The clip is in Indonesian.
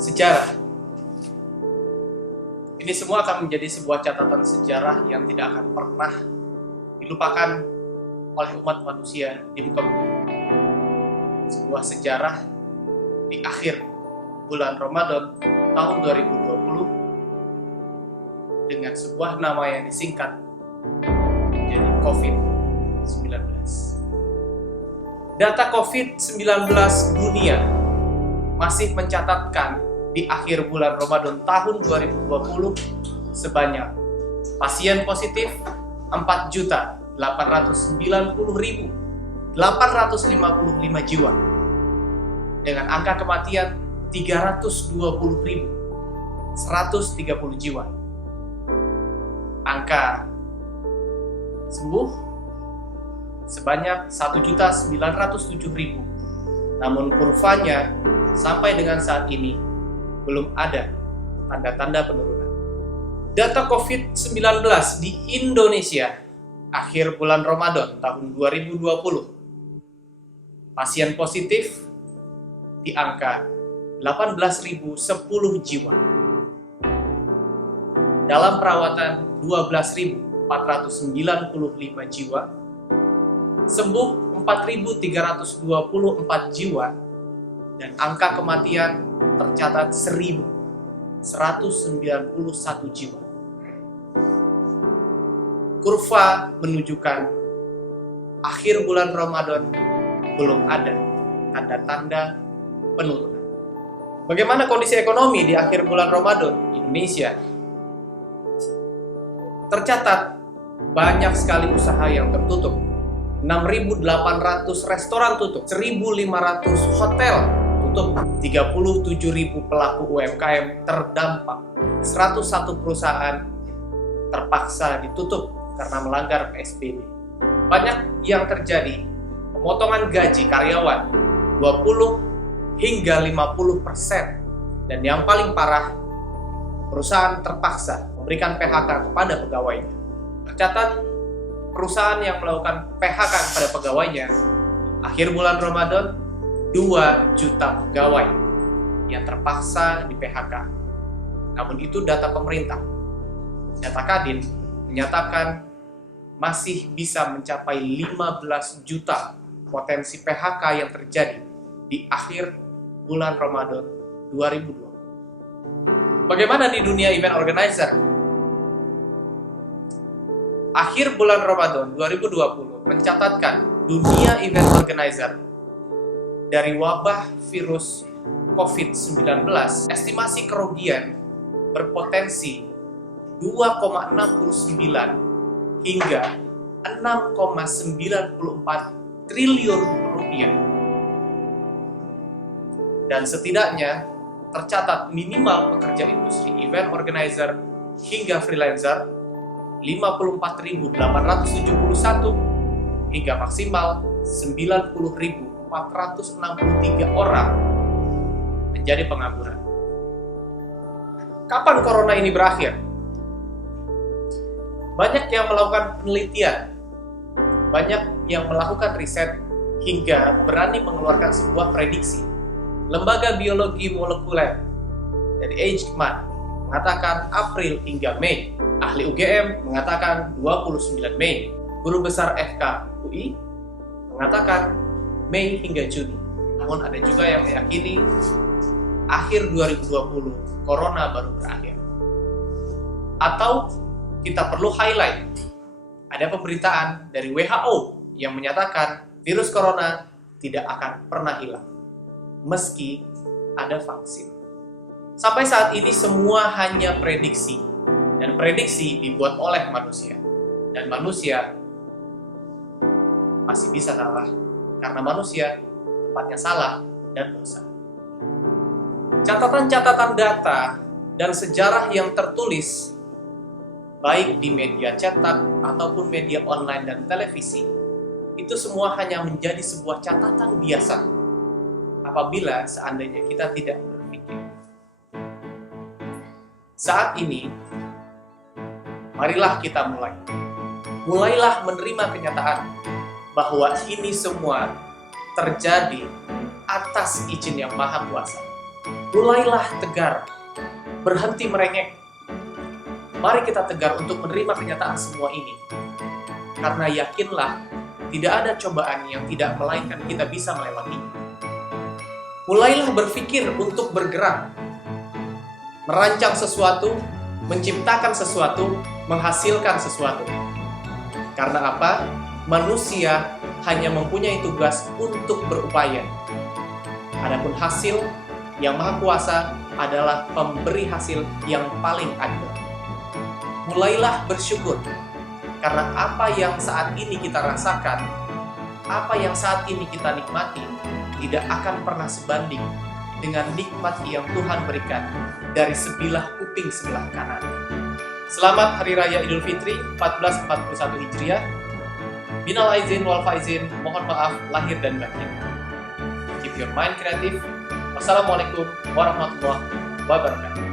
Sejarah. Ini semua akan menjadi sebuah catatan sejarah yang tidak akan pernah dilupakan oleh umat manusia di muka bumi. Sebuah sejarah di akhir bulan Ramadan tahun 2020 dengan sebuah nama yang disingkat menjadi COVID-19. Data COVID-19 dunia masih mencatatkan di akhir bulan Ramadan tahun 2020 sebanyak pasien positif 4.890.855 jiwa dengan angka kematian 320.130 jiwa. Angka sembuh sebanyak 1.907.000. Namun kurvanya sampai dengan saat ini belum ada tanda-tanda penurunan. Data COVID-19 di Indonesia akhir bulan Ramadan tahun 2020. Pasien positif di angka 18.010 jiwa. Dalam perawatan 12.495 jiwa. Sembuh 4.324 jiwa. Dan angka kematian tercatat 1.191 jiwa. Kurva menunjukkan akhir bulan Ramadan belum ada tanda-tanda penurunan. Bagaimana kondisi ekonomi di akhir bulan Ramadan Indonesia? Tercatat banyak sekali usaha yang tertutup. 6.800 restoran tutup, 1.500 hotel tutup, 37.000 pelaku UMKM terdampak, 101 perusahaan terpaksa ditutup karena melanggar PSBB. Banyak yang terjadi, pemotongan gaji karyawan 20 hingga 50%. Dan yang paling parah, perusahaan terpaksa memberikan PHK kepada pegawainya. Tercatat perusahaan yang melakukan PHK kepada pegawainya akhir bulan Ramadan 2 juta pegawai yang terpaksa di PHK. Namun itu data pemerintah. Data Kadin menyatakan masih bisa mencapai 15 juta potensi PHK yang terjadi di akhir bulan Ramadan 2020. Bagaimana di dunia event organizer? Akhir bulan Ramadan 2020 mencatatkan dunia event organizer dari wabah virus COVID-19, estimasi kerugian berpotensi 2,69 hingga 6,94 triliun rupiah. Dan setidaknya tercatat minimal pekerja industri event organizer hingga freelancer 54.871 hingga maksimal 90.463 orang menjadi pengangguran. Kapan corona ini berakhir? Banyak yang melakukan penelitian, banyak yang melakukan riset hingga berani mengeluarkan sebuah prediksi. Lembaga Biologi Molekuler dari Eichmann mengatakan April hingga Mei. Ahli UGM mengatakan 29 Mei. Guru besar FK UI mengatakan Mei hingga Juni. Namun ada juga yang meyakini akhir 2020 Corona baru berakhir. Atau kita perlu highlight, ada pemberitaan dari WHO yang menyatakan virus Corona tidak akan pernah hilang meski ada vaksin. Sampai saat ini semua hanya prediksi, dan prediksi dibuat oleh manusia, dan manusia masih bisa salah karena manusia tempatnya salah dan dosa. Catatan-catatan data dan sejarah yang tertulis baik di media cetak ataupun media online dan televisi, itu semua hanya menjadi sebuah catatan biasa apabila seandainya kita tidak berpikir. Saat ini, marilah kita mulailah menerima kenyataan bahwa ini semua terjadi atas izin yang Maha Kuasa. Mulailah tegar, berhenti merengek. Mari kita tegar untuk menerima kenyataan semua ini. Karena yakinlah, tidak ada cobaan yang tidak melainkan kita bisa melewatinya. Mulailah berpikir untuk bergerak, merancang sesuatu, menciptakan sesuatu, menghasilkan sesuatu. Karena apa? Manusia hanya mempunyai tugas untuk berupaya. Adapun hasil yang Maha Kuasa adalah pemberi hasil yang paling adil. Mulailah bersyukur, karena apa yang saat ini kita rasakan, apa yang saat ini kita nikmati, tidak akan pernah sebanding dengan nikmat yang Tuhan berikan dari sebilah kuping sebelah kanan. Selamat Hari Raya Idul Fitri 1441 Hijriah. Minal aizin wal faizin, mohon maaf lahir dan batin. Keep your mind creative. Wassalamualaikum warahmatullahi wabarakatuh.